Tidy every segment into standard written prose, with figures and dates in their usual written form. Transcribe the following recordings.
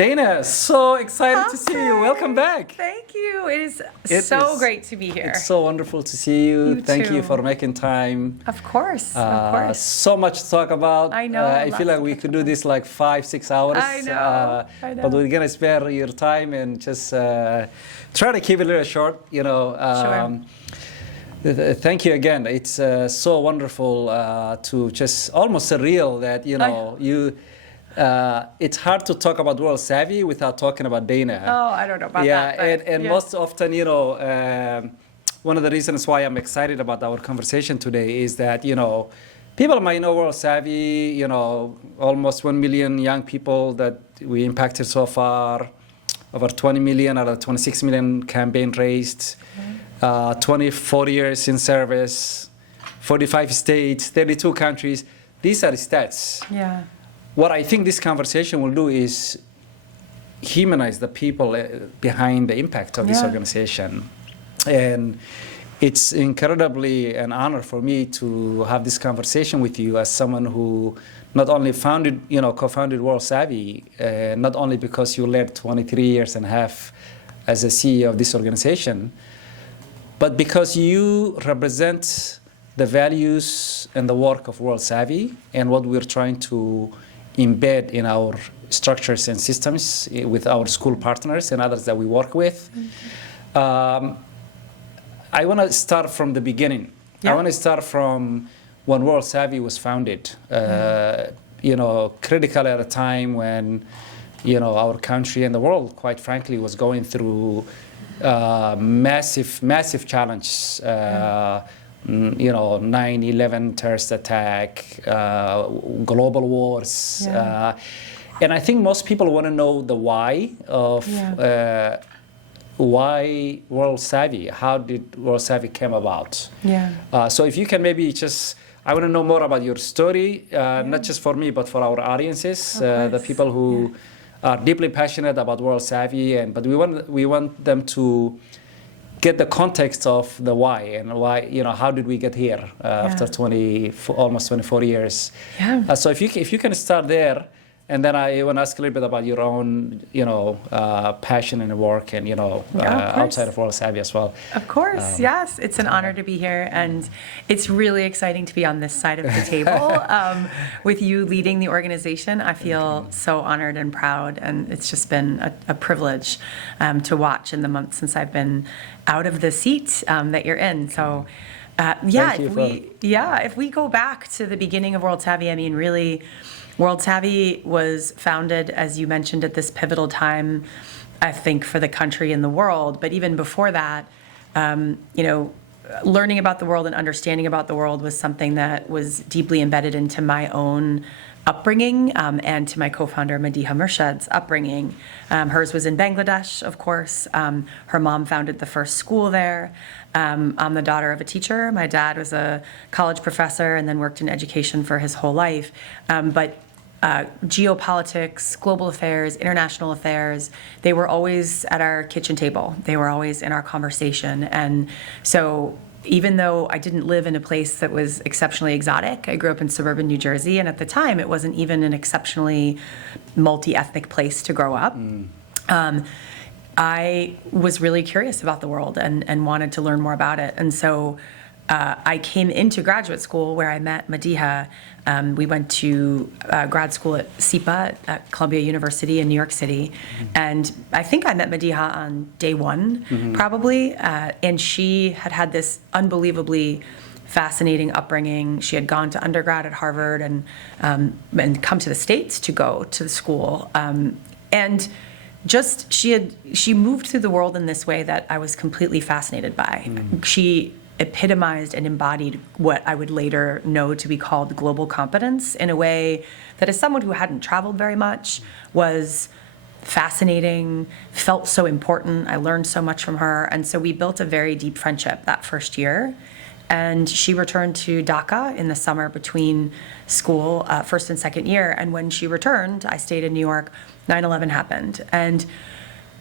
Dana, so excited to see you. Hamse, Welcome back. Thank you. It is It so is- great to be here. It's so wonderful to see you. You Thank you too. for making time. Of course, of course. So much to talk about. I know, I feel lots like to we talk could do this like 5-6 hours. I know, I know. But we're gonna spare your time and just try to keep it a little short. Thank you again. It's so wonderful to just almost surreal that you. It's hard to talk about World Savvy without talking about Dana. Oh, I don't know about that. but And yeah. most often, one of the reasons why I'm excited about our conversation today is that, people might know World Savvy, almost 1 million young people that we impacted so far, over 20 million out of 26 million campaign raised, 24 years in service, 45 states, 32 countries. These are the stats. Yeah. What I think this conversation will do is humanize the people behind the impact of this organization. And it's incredibly an honor for me to have this conversation with you as someone who not only co-founded World Savvy, not only because you led 23 years and a half as a CEO of this organization, but because you represent the values and the work of World Savvy and what we're trying to embed in our structures and systems with our school partners and others that we work with. I want to start from the beginning. Yeah. I want to start from when World Savvy was founded. Critical at a time when, our country and the world, quite frankly, was going through massive challenges. 9/11 terrorist attack, global wars. And I think most people want to know the why of why World Savvy. How did World Savvy came about? Yeah. So if you can maybe I want to know more about your story, not just for me, but for our audiences, the people who are deeply passionate about World Savvy, but we want them to get the context of the why and why, how did we get here after almost 24 years. Yeah. So if you can start there, and then I want to ask a little bit about your own, passion and work and, outside of World Savvy as well. Of course, yes. It's an honor to be here, and it's really exciting to be on this side of the table with you leading the organization. I feel so honored and proud, and it's just been a privilege to watch in the months since I've been out of the seat that you're in. So, if we go back to the beginning of World Savvy, I mean, really, World Savvy was founded, as you mentioned, at this pivotal time, I think, for the country and the world. But even before that, learning about the world and understanding about the world was something that was deeply embedded into my own upbringing and to my co-founder Madiha Murshad's upbringing. Hers was in Bangladesh, of course. Her mom founded the first school there. I'm the daughter of a teacher. My dad was a college professor and then worked in education for his whole life. But geopolitics, global affairs, international affairs, they were always at our kitchen table. They were always in our conversation. And so even though I didn't live in a place that was exceptionally exotic, I grew up in suburban New Jersey, and at the time it wasn't even an exceptionally multi-ethnic place to grow up. I was really curious about the world and wanted to learn more about it. And so I came into graduate school where I met Madiha. We went to grad school at SIPA at Columbia University in New York City. And I think I met Madiha on day one, probably. And she had this unbelievably fascinating upbringing. She had gone to undergrad at Harvard and come to the States to go to the school. And just she moved through the world in this way that I was completely fascinated by. She epitomized and embodied what I would later know to be called global competence in a way that, as someone who hadn't traveled very much, was fascinating, felt so important. I learned so much from her. And so we built a very deep friendship that first year. And she returned to Dhaka in the summer between school, first and second year. And when she returned, I stayed in New York. 9/11 happened. And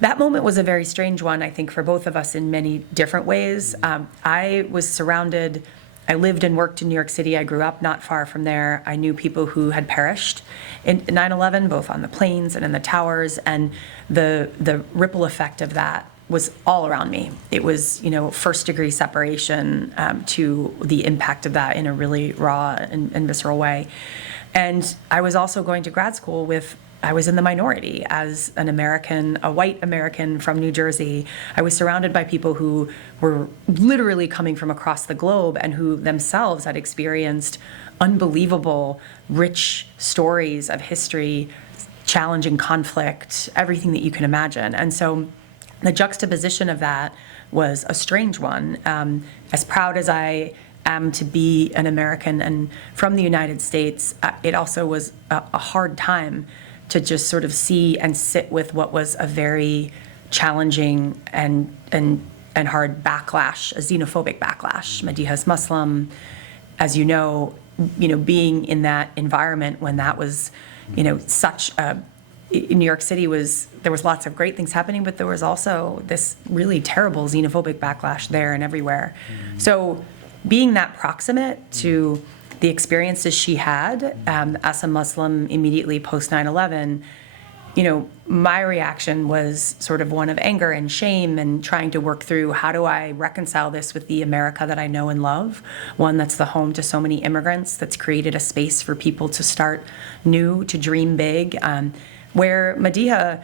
that moment was a very strange one, I think, for both of us in many different ways. I was surrounded I lived and worked in New York City. I grew up not far from there. I knew people who had perished in 9/11, both on the planes and in the towers, and the ripple effect of that was all around me. It was, first degree separation to the impact of that in a really raw and visceral way. And I was also going to grad school I was in the minority as an American, a white American from New Jersey. I was surrounded by people who were literally coming from across the globe and who themselves had experienced unbelievable, rich stories of history, challenging conflict, everything that you can imagine. And so the juxtaposition of that was a strange one. As proud as I am to be an American and from the United States, it also was a hard time to just sort of see and sit with what was a very challenging and hard backlash, a xenophobic backlash. Madiha's Muslim, as being in that environment when that was, such a, in New York City there was lots of great things happening, but there was also this really terrible xenophobic backlash there and everywhere. Mm-hmm. So being that proximate to the experiences she had as a Muslim immediately post 9/11, my reaction was sort of one of anger and shame and trying to work through how do I reconcile this with the America that I know and love, one that's the home to so many immigrants, that's created a space for people to start new, to dream big, where Madiha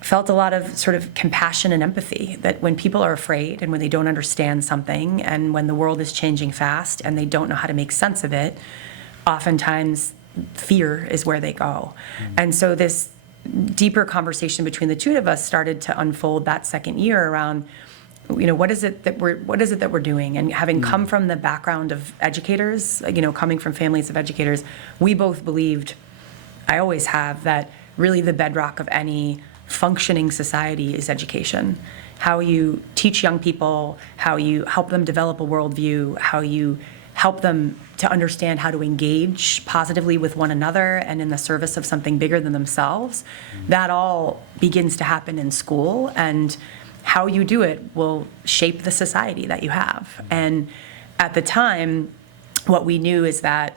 felt a lot of sort of compassion and empathy, that when people are afraid and when they don't understand something and when the world is changing fast and they don't know how to make sense of it, oftentimes fear is where they go. Mm-hmm. And so this deeper conversation between the two of us started to unfold that second year around, what is it that we're doing? And having come from the background of educators, coming from families of educators, we both believed, I always have, that really the bedrock of any functioning society is education. How you teach young people, how you help them develop a worldview, how you help them to understand how to engage positively with one another and in the service of something bigger than themselves. That all begins to happen in school, and how you do it will shape the society that you have. And at the time, what we knew is that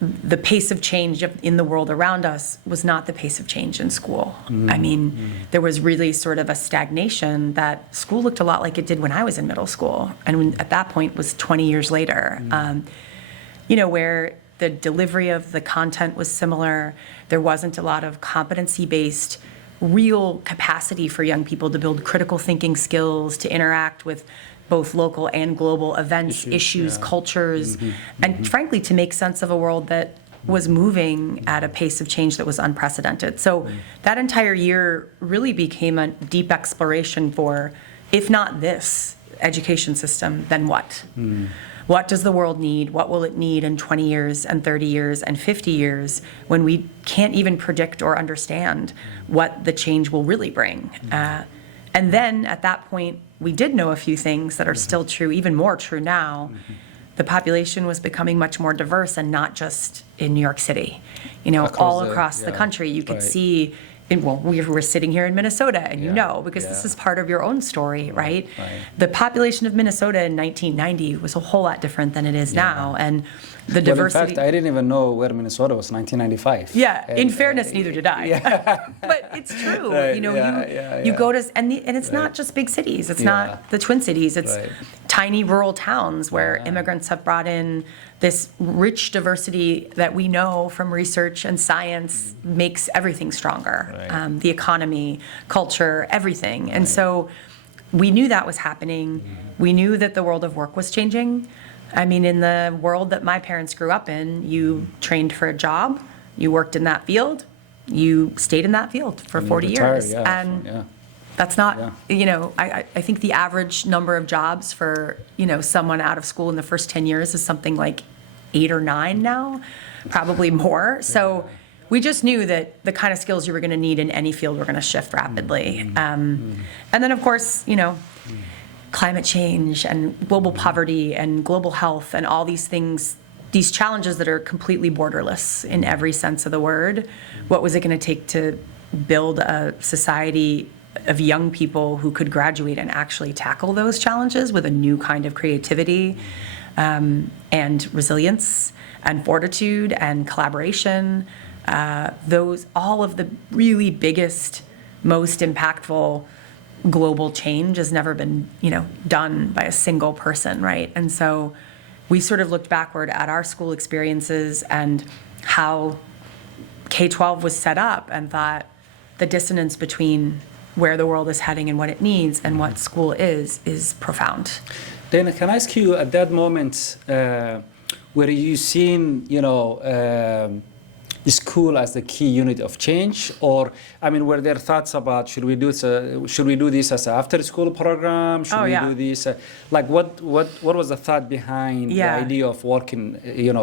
the pace of change in the world around us was not the pace of change in school. I mean, there was really sort of a stagnation that school looked a lot like it did when I was in middle school. And at that point was 20 years later, where the delivery of the content was similar. There wasn't a lot of competency-based, real capacity for young people to build critical thinking skills, to interact with both local and global events, issues, cultures, and frankly, to make sense of a world that was moving at a pace of change that was unprecedented. So that entire year really became a deep exploration for, if not this education system, then what? What does the world need? What will it need in 20 years and 30 years and 50 years when we can't even predict or understand what the change will really bring? And then at that point, we did know a few things that are still true, even more true now. The population was becoming much more diverse, and not just in New York City. All across the country, you could see. We were sitting here in Minnesota, and because this is part of your own story, right? The population of Minnesota in 1990 was a whole lot different than it is now, and the diversity. In fact, I didn't even know where Minnesota was 1995. Yeah, in fairness, neither did I. But it's true. You go to, and it's not just big cities. It's not the Twin Cities. It's tiny rural towns where immigrants have brought in this rich diversity that we know from research and science makes everything stronger. The economy, culture, everything. And so we knew that was happening. We knew that the world of work was changing. I mean, in the world that my parents grew up in, you trained for a job, you worked in that field, you stayed in that field for 40 years. That's not, I think the average number of jobs for, someone out of school in the first 10 years is something like 8 or 9 now, probably more. So we just knew that the kind of skills you were going to need in any field were going to shift rapidly. And then, of course, climate change and global poverty and global health and all these things, these challenges that are completely borderless in every sense of the word. What was it going to take to build a society of young people who could graduate and actually tackle those challenges with a new kind of creativity? and resilience and fortitude and collaboration. All of the really biggest, most impactful global change has never been, done by a single person, right? And so we sort of looked backward at our school experiences and how K-12 was set up and thought the dissonance between where the world is heading and what it needs and what school is profound. Dana, can I ask you at that moment, were you seeing, the school as the key unit of change, or were there thoughts about should we do this as an after-school program? Should we do this? What was the thought behind the idea of working,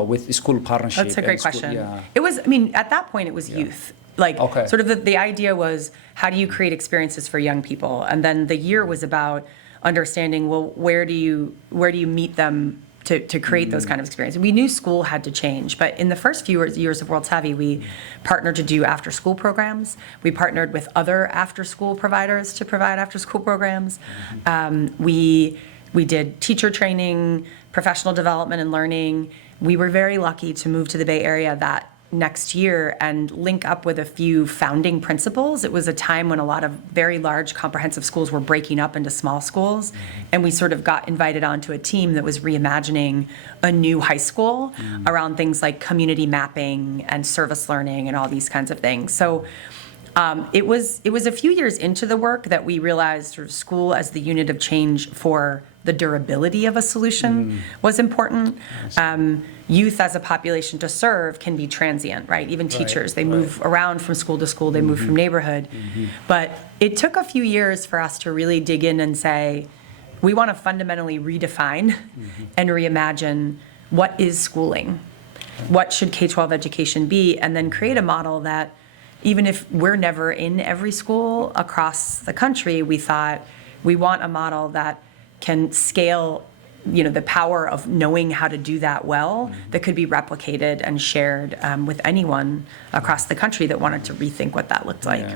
with school partnership? That's a great question. Yeah. It was, at that point, it was youth. Sort of the idea was, how do you create experiences for young people? And then the year was about understanding, well, where do you meet them to create those kind of experiences? We knew school had to change, but in the first few years of World Savvy, we partnered to do after-school programs. We partnered with other after-school providers to provide after-school programs. We did teacher training, professional development and learning. We were very lucky to move to the Bay Area that next year and link up with a few founding principals. It was a time when a lot of very large comprehensive schools were breaking up into small schools, and we sort of got invited onto a team that was reimagining a new high school around things like community mapping and service learning and all these kinds of things. So it was a few years into the work that we realized sort of school as the unit of change for the durability of a solution was important. Youth as a population to serve can be transient, right? Even teachers, they move around from school to school, they move from neighborhood. But it took a few years for us to really dig in and say, we want to fundamentally redefine and reimagine what is schooling, what should K-12 education be, and then create a model that even if we're never in every school across the country, we thought we want a model that can scale the power of knowing how to do that well, that could be replicated and shared with anyone across the country that wanted to rethink what that looked like.